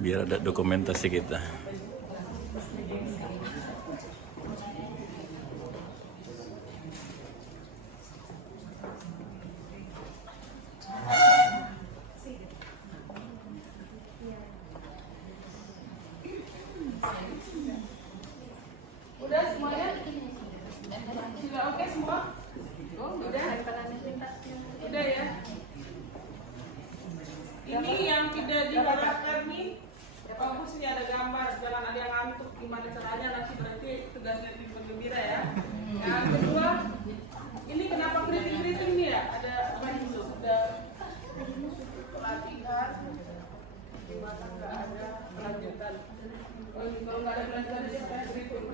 Biar ada dokumentasi kita. Udah semuanya? Sudah oke semua? Udah? Udah ya? Ini yang tidak diharapkan nih, bagus nih ada gambar, jangan ada yang ngantuk gimana caranya, nanti berarti tugasnya tim penggembira ya. Yang kedua, ini kenapa keriting-keriting nih ya? Ada apa itu? Sudah pelatihan, gimana nggak ada pelanjutan? Kalau nggak ada pelanjutan dia kayak keriting.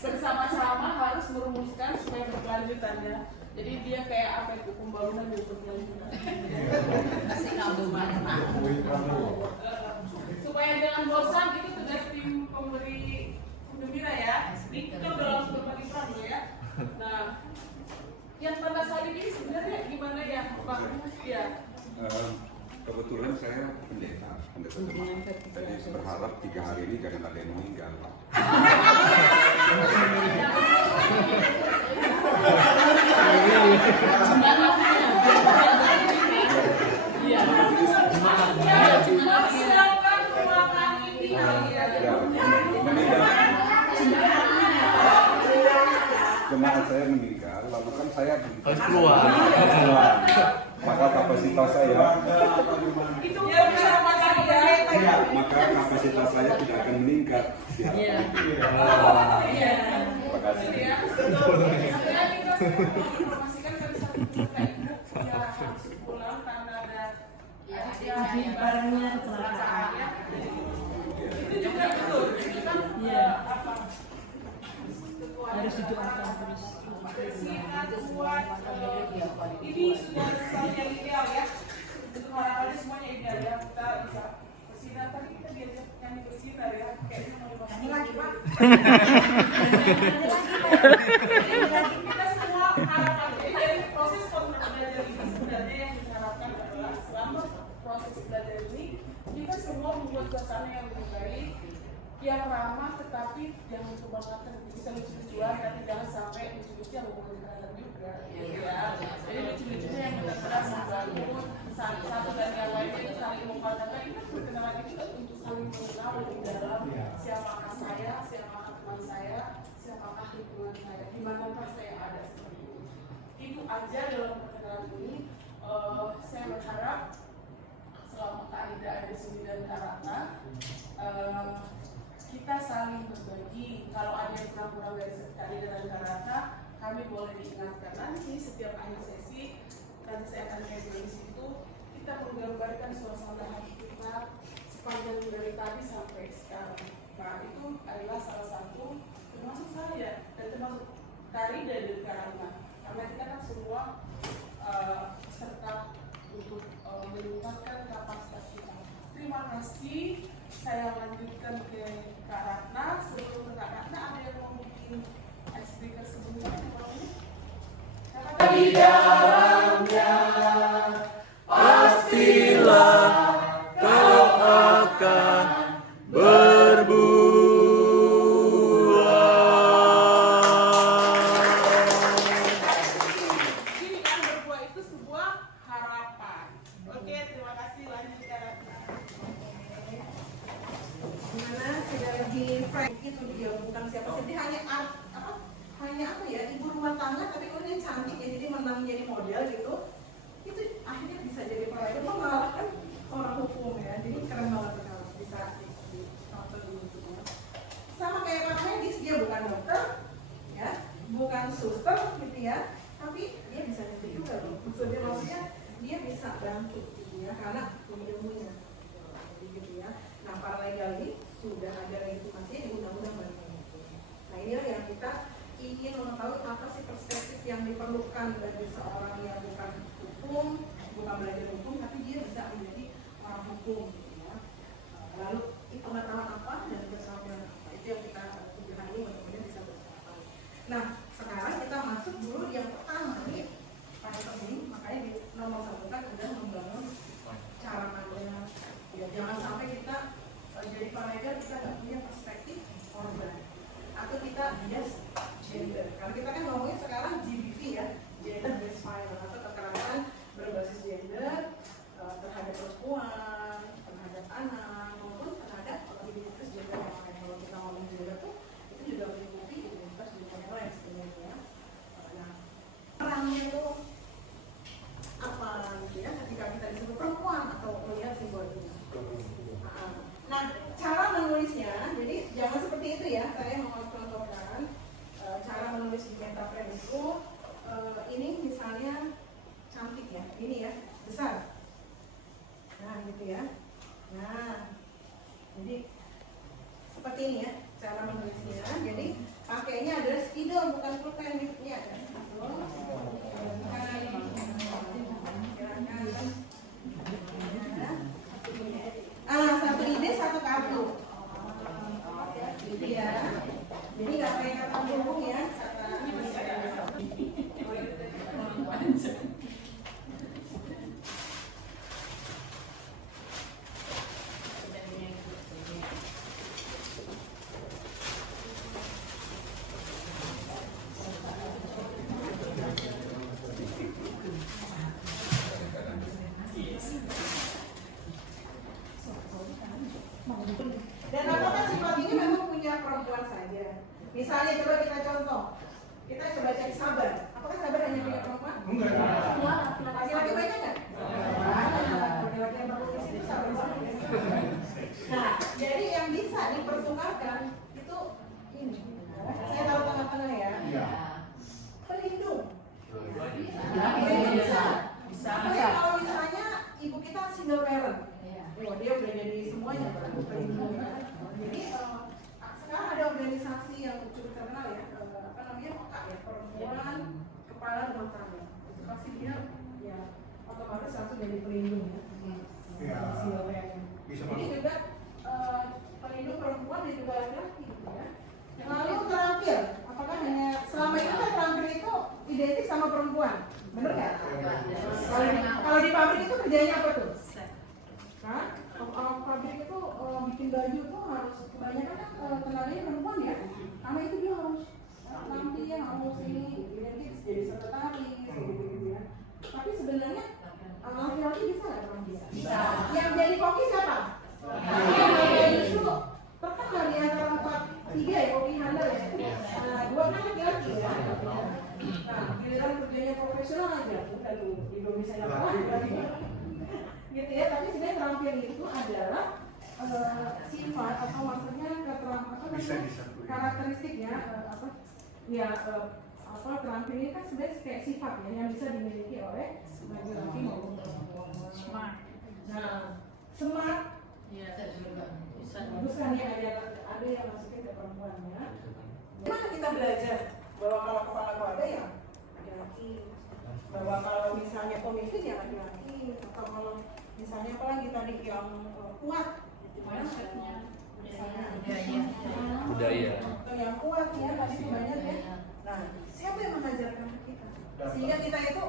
Bersama-sama harus merumuskan supaya berkelanjutannya. Jadi dia kayak apa itu pembangunan yang berkelanjutan. Supaya jangan bosan, itu tugas tim pemberi penggembira ya. Ini kita udah langsung berbagi peran loh ya. Nah, yang tanda salib ini sebenarnya gimana ya, Pak? Ya. Kebetulan saya pendeta teman. Jadi berharap 3 hari ini jangan ada yang meninggal. Jemaat saya meninggal, lalu kan saya harus keluar. Maka kapasitas saya Itu ya bisa ya. Maka kapasitas saya tidak akan meningkat. Iya. Terima kasih. Ya. Saya kita informasikan dari satu juta ibu yang harus pulang karena ada barangnya kecelakaan. Itu juga betul. Itu kan apa? Harus didoakan terus. Bersinar kuat. Ini sudah sesuatu yang ideal ya. Untuk harapannya semuanya ideal ya. Kita bisa bersinar. Tadi kita diajak nyanyi bersinar ya. Kayaknya mau nyanyi lagi Pak. Kita semua harapannya dari proses belajar ini sebenarnya yang diharapkan adalah selama proses belajar ini kita semua membuat suasana yang lebih baik, yang ramah tetapi yang mencoba bisa lucu-lucuan, tapi jangan sampai lucu-lucu yang membuat juga. Ya, jadi lucu-lucunya yang benar-benar membangun satu dan yang lainnya itu saling memperkenalkan. Ini kan perkenalan itu kan untuk saling mengenal lebih dalam siapakah saya, siapakah teman saya, siapakah lingkungan saya, di manakah saya ada seperti itu. Itu aja dalam perkenalan ini. Saya berharap selama Kak ada 9 karakter, kita saling berbagi. Kalau ada yang kurang-kurang dari Kak dan karakter, kami boleh diingatkan nanti setiap akhir sesi. Nanti saya akan kayak di situ kita menggambarkan suasana hati kita sepanjang dari tadi sampai sekarang. Nah itu adalah salah satu termasuk saya dan termasuk Karida dan Karana, karena kita kan semua peserta untuk meningkatkan kapasitas kita. Terima kasih. Saya lanjutkan ke Kak Ratna. Sebelum ke Kak Ratna, ada yang mau bikin speaker sebentar? Di dalamnya pastilah kau akan berbuah. Ini kan berbuah itu sebuah harapan. Oke, terima kasih. Lanjut Kak Ratna. Gimana sudah lebih frank itu dia bukan siapa sih, hanya apa ya, ibu rumah tangga tapi kalau dia cantik ya, jadi menang jadi model gitu, itu akhirnya bisa jadi pelayan, mengalahkan orang hukum ya, jadi keren banget kalau bisa ditonton gitu. Sama kayak para medis, dia bukan dokter ya, bukan suster gitu ya, tapi dia bisa nyuci juga loh, maksudnya dia bisa bantu gitu ya, karena punya ilmunya gitu ya. Nah para legal ini sudah ada legitimasi di undang-undang baru. Nah inilah yang kita ingin mengetahui apa sih perspektif yang diperlukan dari seorang yang bukan hukum, bukan belajar hukum, tapi dia bisa menjadi orang hukum gitu ya. Lalu pengetahuan apa dan pengetahuan apa, itu yang kita tujuh hari ini mudah-mudahan bisa bersama. Nah sekarang kita masuk dulu yang pertama nih, perempuan kepala rumah tangga. Itu pasti dia ya otomatis langsung jadi pelindung ya. Iya. Bisa Ini masuk. juga pelindung perempuan dan juga laki-laki gitu ya. Lalu terampil, apakah hanya selama ini kan terampil itu identik sama perempuan, bener nggak? Kalau di pabrik itu kerjanya apa tuh? Nah, kalau pabrik itu bikin baju tuh harus kebanyakan kan tenaganya perempuan ya, karena itu dia harus tampil, harus ini, identik jadi sekretaris, gitu ya. Tapi sebenarnya laki-laki bisa nggak terampil? Bisa. Yang jadi koki siapa? Justru terkenal di antara 4-3 ya, koki handal ya. Nah, 2 kan laki-laki ya. Nah, giliran kerjanya profesional aja, udah tuh di Indonesia yang lagi. Gitu ya, tapi sebenarnya terampil itu adalah sifat atau maksudnya karakteristiknya terampil ini kan sebenarnya kayak sifat ya yang bisa dimiliki oleh laki-laki maupun perempuan. Nah, smart bagus kan ya, ada yang masukin ke perempuannya. Gimana kita belajar bahwa kalau kepala keluarga ya laki-laki, bahwa kalau misalnya pemimpin ya laki-laki, atau kalau misalnya apa lagi tadi yang kuat, misalnya Budaya. atau yang kuat ya tadi banyak ya. Nah, siapa yang mengajarkan ke kita? Sehingga kita itu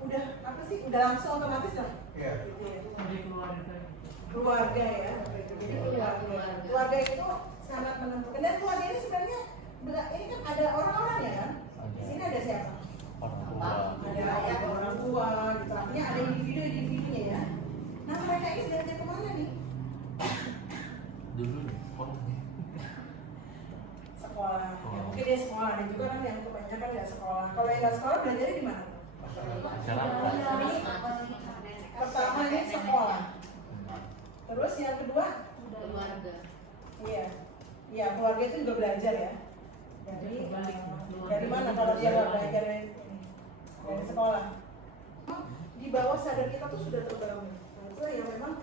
udah apa sih? Udah langsung otomatis lah. Iya. Gitu ya. Keluarga ya. Jadi keluarga itu sangat menentukan. Dan keluarga ini sebenarnya ini kan ada orang-orang ya kan? Di sini ada siapa? Ada ayah, orang tua, gitu. Artinya ada individu-individunya ya. Nah, mereka ini belajar kemana nih? Dulu Sekolah. Ya, mungkin dia sekolah. Dan juga kan yang kebanyakan nggak sekolah. Kalau yang nggak sekolah belajarnya di mana? Pertama ini sekolah. Terus yang kedua? Iya. Iya, keluarga itu juga belajar ya. Jadi dari mana kalau dia nggak belajar dari sekolah? Di bawah sadar kita tuh sudah terbangun. Nah, itu yang memang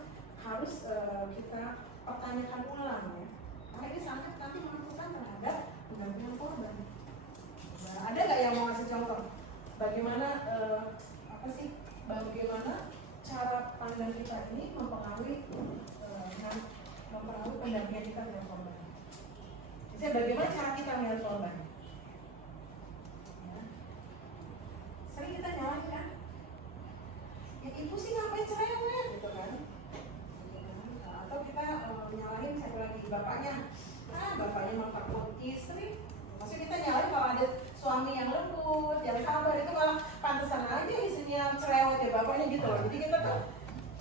harus kita pertanyakan ulang ya. Karena ini sangat nanti menentukan terhadap pendampingan korban. Nah, ada nggak yang mau ngasih contoh? Bagaimana bagaimana cara pandang kita ini mempengaruhi pendampingan kita dengan korban? Misalnya bagaimana cara kita melihat korban? Ya. Sering kita nyalahin kan? Ya ibu sih ngapain cerewet gitu kan? Atau kita nyalahin satu lagi bapaknya, bapaknya memperlakukan istri. Maksudnya kita nyalahin kalau ada suami yang lembut, yang sabar, itu malah pantesan aja istrinya cerewet ya bapaknya gitu loh. Jadi kita tuh,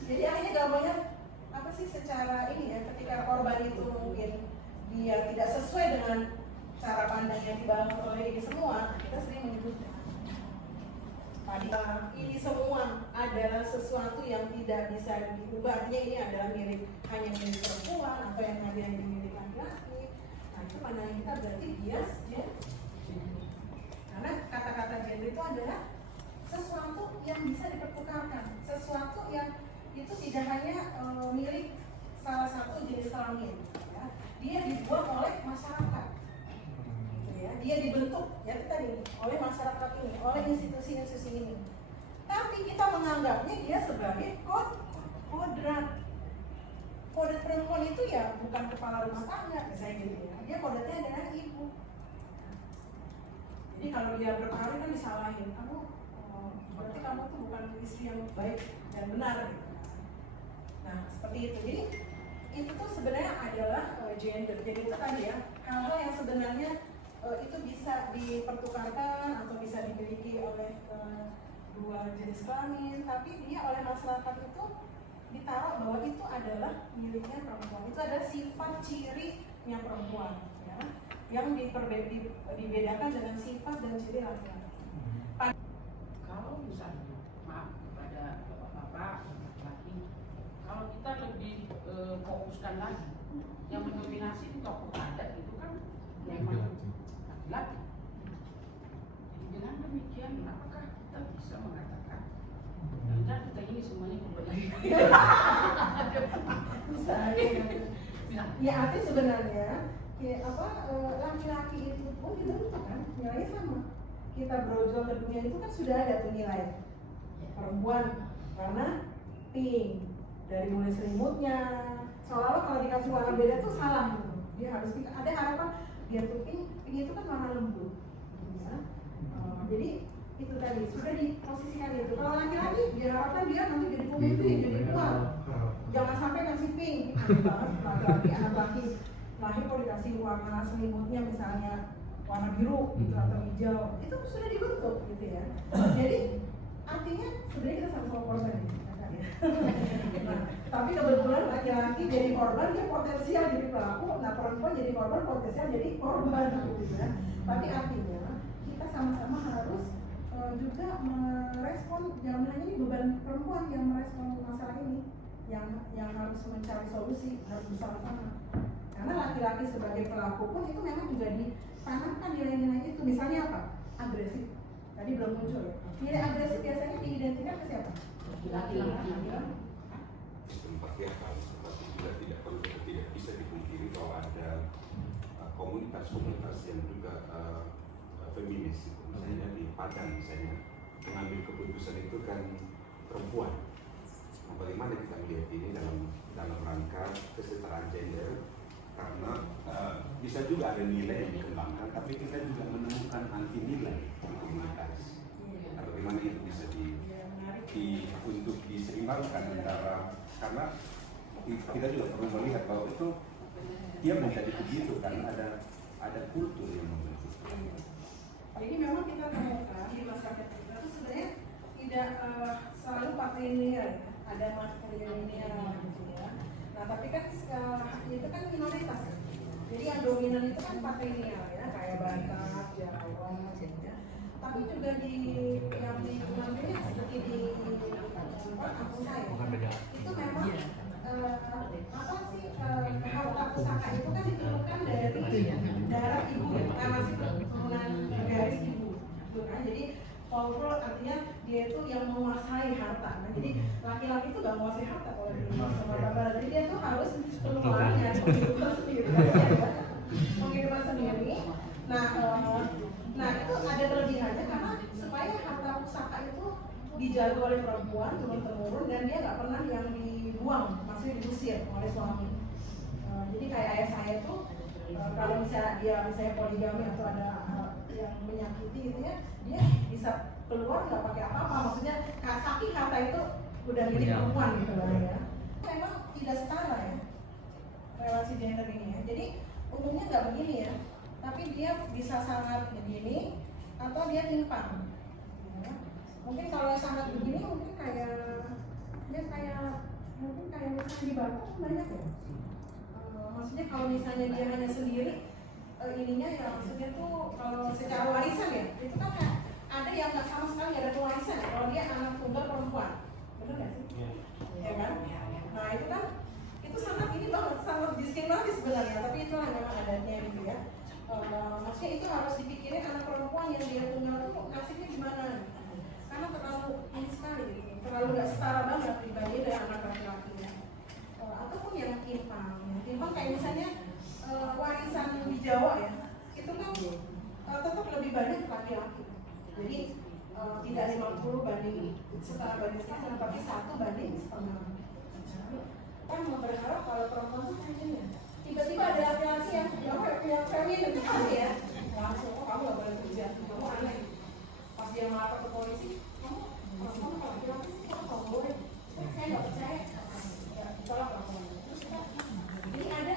jadi akhirnya gambarnya apa sih secara ini ya, ketika korban itu mungkin dia tidak sesuai dengan cara pandang yang dibangun oleh ini semua, kita sering menyebutnya ini semua adalah sesuatu yang tidak bisa diubah. Artinya ini adalah hanya milik perempuan atau yang ada yang dimiliki laki-laki. Nah, itu pandangan kita berarti bias ya. Karena kata-kata gender itu adalah sesuatu yang bisa dipertukarkan, sesuatu yang itu tidak hanya milik salah satu jenis kelamin. Ya. Dia dibuat oleh masyarakat. Ya, dia dibentuk ya tadi oleh masyarakat ini, oleh institusi-institusi ini. Tapi kita menganggapnya dia sebagai kodrat. Kodrat perempuan itu ya bukan kepala rumah tangga, misalnya gitu ya. Dia kodratnya adalah ibu. Jadi kalau dia berpengaruh kan disalahin, berarti kamu tuh bukan istri yang baik dan benar. Gitu. Nah seperti itu. Jadi itu tuh sebenarnya adalah gender. Jadi itu tadi ya hal-hal yang sebenarnya itu bisa dipertukarkan atau bisa dimiliki oleh dua jenis kelamin, tapi dia oleh masyarakat itu ditaruh bahwa itu adalah miliknya perempuan. Itu adalah sifat cirinya perempuan, ya, yang dibedakan dengan sifat dan ciri laki-laki. Kalau misalnya, maaf kepada bapak-bapak, laki-laki, kalau kita lebih fokuskan lagi, yang mendominasi di tokoh adat itu kan memang laki. Jadi dengan demikian, apakah kita bisa mengatakan jangan kita ini semuanya kembali? Ya artinya sebenarnya laki-laki itu pun dibentuk kan nilainya sama. kita brojol ke dunia itu kan sudah ada tuh nilai perempuan warna pink, dari mulai selimutnya seolah-olah kalau dikasih warna beda tuh salah gitu. Dia harus ada harapan dia tuh pink itu kan warna lembut ya. Jadi itu tadi sudah diposisikan itu. Kalau laki-laki diharapkan dia nanti jadi pemimpin, jadi kuat. Jangan sampai kasih pink. Laki-laki anak laki lahir kalau dikasih warna selimutnya misalnya warna biru gitu atau hijau, itu sudah dibentuk gitu ya. Jadi artinya sebenarnya kita sama-sama korban ya. Nah, tapi kebetulan laki-laki jadi korban dia potensial jadi pelaku, nah perempuan jadi korban potensial jadi korban gitu ya. Tapi artinya kita sama-sama harus juga merespon, jangan hanya ini beban perempuan yang merespon masalah ini, yang harus mencari solusi harus bersama-sama. Karena laki-laki sebagai pelaku pun itu memang juga ditanamkan nilai-nilai itu. Misalnya apa? Agresif. Tadi belum muncul ya. Nilai agresif biasanya diidentikan ke siapa? Laki-laki. Sistem patriarkal seperti juga tidak bisa dipungkiri bahwa ada komunitas-komunitas yang juga feminis. Misalnya di Padang misalnya mengambil keputusan itu kan perempuan. Nah, bagaimana kita melihat ini dalam rangka kesetaraan gender? Karena bisa juga ada nilai yang dikembangkan, tapi kita juga menemukan anti nilai di komunitas. Nah, bagaimana itu bisa untuk diseimbangkan antara, karena kita juga perlu melihat bahwa itu dia menjadi begitu karena ada kultur yang membentuk. Jadi memang kita temukan di masyarakat kita itu sebenarnya tidak selalu patrilineal ya. Ada matrilineal gitu ya. Nah tapi kan itu kan minoritas ya. Jadi yang dominan itu kan patrilineal ya, kayak Batak, Jawa, ya. Tapi juga di yang di Mandiri seperti di kampung saya itu memang apa sih harta pusaka itu kan ditemukan dari darah ibu karena masih keturunan garis ibu, gitu kan? Jadi folklore artinya dia itu yang menguasai harta. Nah, jadi laki-laki itu nggak menguasai harta kalau di Sumatera Barat. Jadi dia tuh harus keluar nyari penghidupan sendiri, penghidupan sendiri. Nah itu ada kelebihannya karena supaya harta pusaka itu dijaga oleh perempuan turun-temurun dan dia nggak pernah yang dibuang, maksudnya diusir oleh suami. Jadi kayak ayah saya tuh kalau misalnya dia misalnya poligami atau ada yang menyakiti gitu ya, dia bisa keluar nggak pakai apa-apa, maksudnya saking harta itu udah milik perempuan gitu lah ya. Memang tidak setara ya relasi gender ini ya. Jadi umumnya nggak begini ya, tapi dia bisa sangat begini atau dia timpang. Ya. Mungkin kalau sangat begini mungkin kayak misalnya di Batak banyak ya. Maksudnya kalau misalnya dia hanya sendiri ininya ya maksudnya tuh kalau secara warisan ya itu kan ada yang nggak sama sekali nggak ada pewarisan ya kalau dia anak tunggal perempuan, benar nggak sih? Ya kan? Nah itu kan itu sangat ini banget, sangat diskriminatif sebenarnya, tapi itulah memang adatnya gitu ya. Maksudnya itu harus dipikirin anak perempuan yang dia tunggal tuh nasibnya gimana? Karena terlalu ini sekali, gitu. Terlalu nggak setara banget dibanding dengan anak laki-lakinya. Ataupun yang timpang kayak misalnya warisan di Jawa ya, itu kan tetap lebih banyak laki-laki. Jadi tidak 50 banding setara banding setengah, tapi 1 banding setengah. Kan mau berharap kalau perempuan itu pengennya tiba-tiba ada laki-laki yang feminin sekali ya, langsung kamu nggak boleh kerja, kamu aneh. Pas dia melapor ke polisi, kamu perempuan kalau laki-laki kamu boleh, saya nggak percaya. Tolak laporan. Jadi ada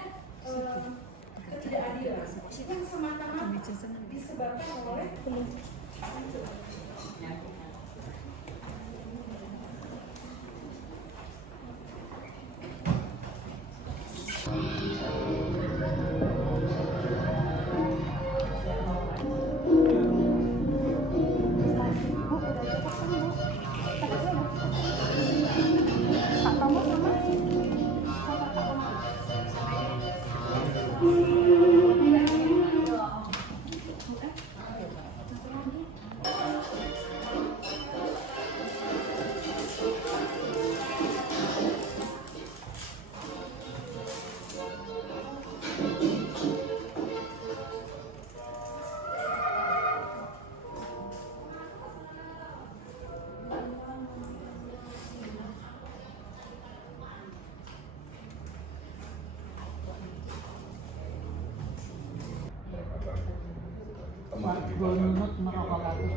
ketidakadilan yang semata-mata disebabkan oleh Gunut merokok lagi.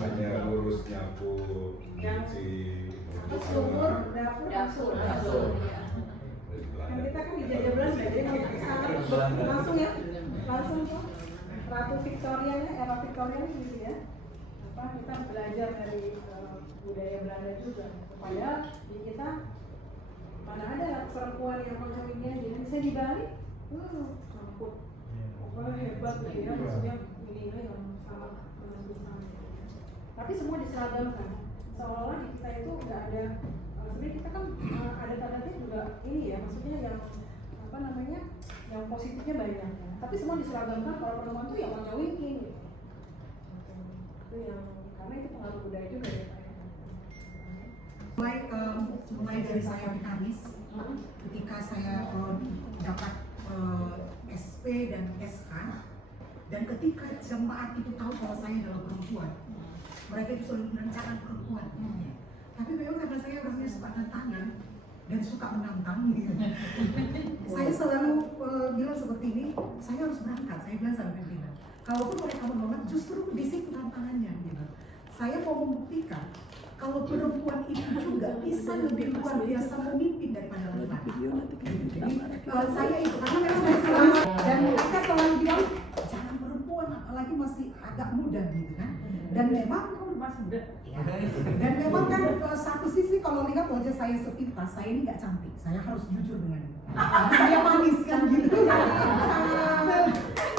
Hanya lurus nyapu, cuci, Sumur, dapur, kasur. Kan kita kan dijajah Belanda, jadi langsung ya, langsung tuh Ratu Victorianya, era Victorianya gitu ya. Kita belajar dari budaya Belanda juga. Padahal di kita mana ada perempuan yang mengkawinnya jadi bisa dibalik, ampun, pokoknya hebat gitu ya, maksudnya ini yang sama sama. Tapi semua diseragamkan, seolah-olah di kita itu nggak ada. Sebenarnya kita kan ada tanda-tanda juga ini ya, maksudnya yang apa namanya, yang positifnya banyak. Tapi semua diseragamkan, kalau perempuan tuh yang ngawinin gitu. Itu yang karena itu pengaruh budaya juga ya Pak. Mulai dari saya mekanis, ketika saya dapat SP dan SK, dan ketika jemaat itu tahu bahwa saya adalah perempuan, mereka itu selalu merencanakan perempuan. Tapi memang karena saya orangnya suka tantangan dan suka menantang gitu. Saya selalu bilang seperti ini, saya harus berangkat. Saya bilang sama pimpinan, kalaupun mereka menolak, justru di situ tantangannya gitu. Saya mau membuktikan kalau perempuan itu juga bisa lebih luar biasa memimpin daripada laki-laki. Jadi saya itu karena memang saya selalu dan mereka selalu bilang jangan perempuan apalagi masih agak muda gitu kan. Dan memang Masih muda. dan memang kan satu sisi kalau lihat wajah saya sepintas, saya ini nggak cantik, saya harus jujur dengan itu. Saya manis kan gitu.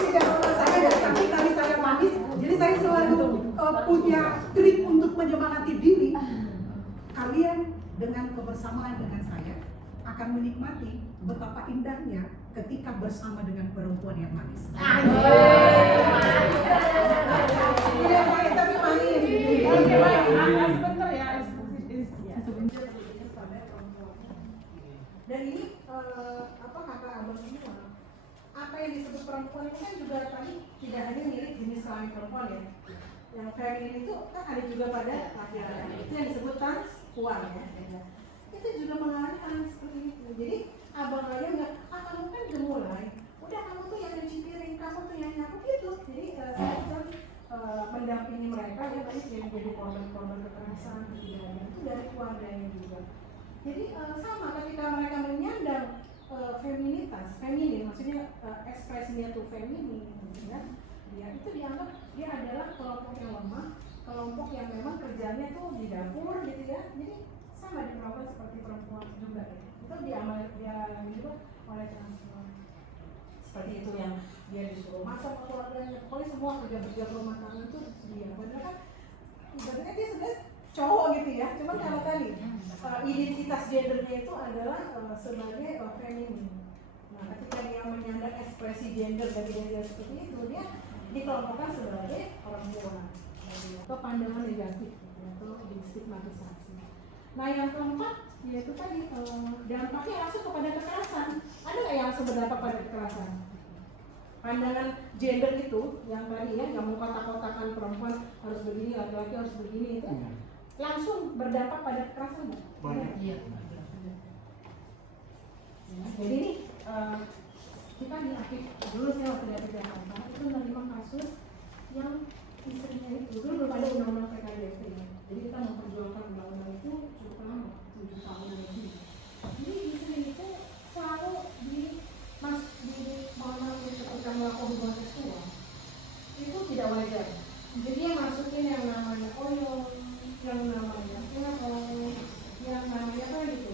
Tidak, saya nggak cantik tapi saya manis. Jadi saya selalu punya trik untuk menyemangati diri. Kalian dengan kebersamaan dengan saya akan menikmati betapa indahnya ketika bersama dengan perempuan yang manis. Iya, tapi manis. Oke, baik. Sebentar ya. Dan ini apa kata abang semua, apa yang disebut perempuan itu kan juga tadi tidak hanya milik jenis kelamin perempuan ya. Yang feminin itu kan ada juga pada laki-laki. Itu yang disebut transpuan ya. Itu juga mengalami hal yang seperti itu. Jadi abang aja nggak, kamu kan udah mulai, udah kamu tuh yang nyuci piring, kamu tuh yang nyapu gitu. Jadi saya kan mendampingi mereka ya, banyak yang jadi korban kekerasan gitu ya. Itu dari keluarganya juga. Jadi sama ketika mereka menyandang feminin, maksudnya ekspresinya tuh feminin, gitu ya. Dia itu dianggap dia adalah kelompok yang lemah, kelompok yang memang kerjanya tuh di dapur gitu ya. Jadi sama diperlakukan seperti perempuan juga ya. Itu dialami juga oleh transpuan. Seperti itu yang dia disuruh masak ke keluarganya, pokoknya semua kerja rumah tangga itu dia. Padahal kan ibaratnya dia sebenarnya cowok gitu ya, cuman kalau tadi identitas gendernya itu adalah sebagai feminin. Nah, ketika dia menyandang ekspresi gender dari dia seperti itu, dia dikelompokkan sebagai perempuan atau pandangan negatif atau distigmatisasi. Nah, yang keempat yaitu tadi dampaknya langsung kepada kekerasan. Ada nggak yang langsung berdampak pada kekerasan? Pandangan gender itu yang tadi ya, yang mengkotak-kotakan perempuan harus begini, laki-laki harus begini itu langsung berdampak pada kekerasan nggak? Banyak. Iya. Jadi ini kita di aktif dulu saya waktu di aktif Jakarta itu menerima kasus yang istrinya itu dulu belum ada undang-undang PKDRT ya. Jadi kita memperjuangkan undang-undang itu cukup lama, 7 tahun lebih. Jadi istri itu selalu ketika melakukan hubungan seksual itu tidak wajar. Jadi dia masukin yang namanya koyo, yang namanya yang namanya apa gitu,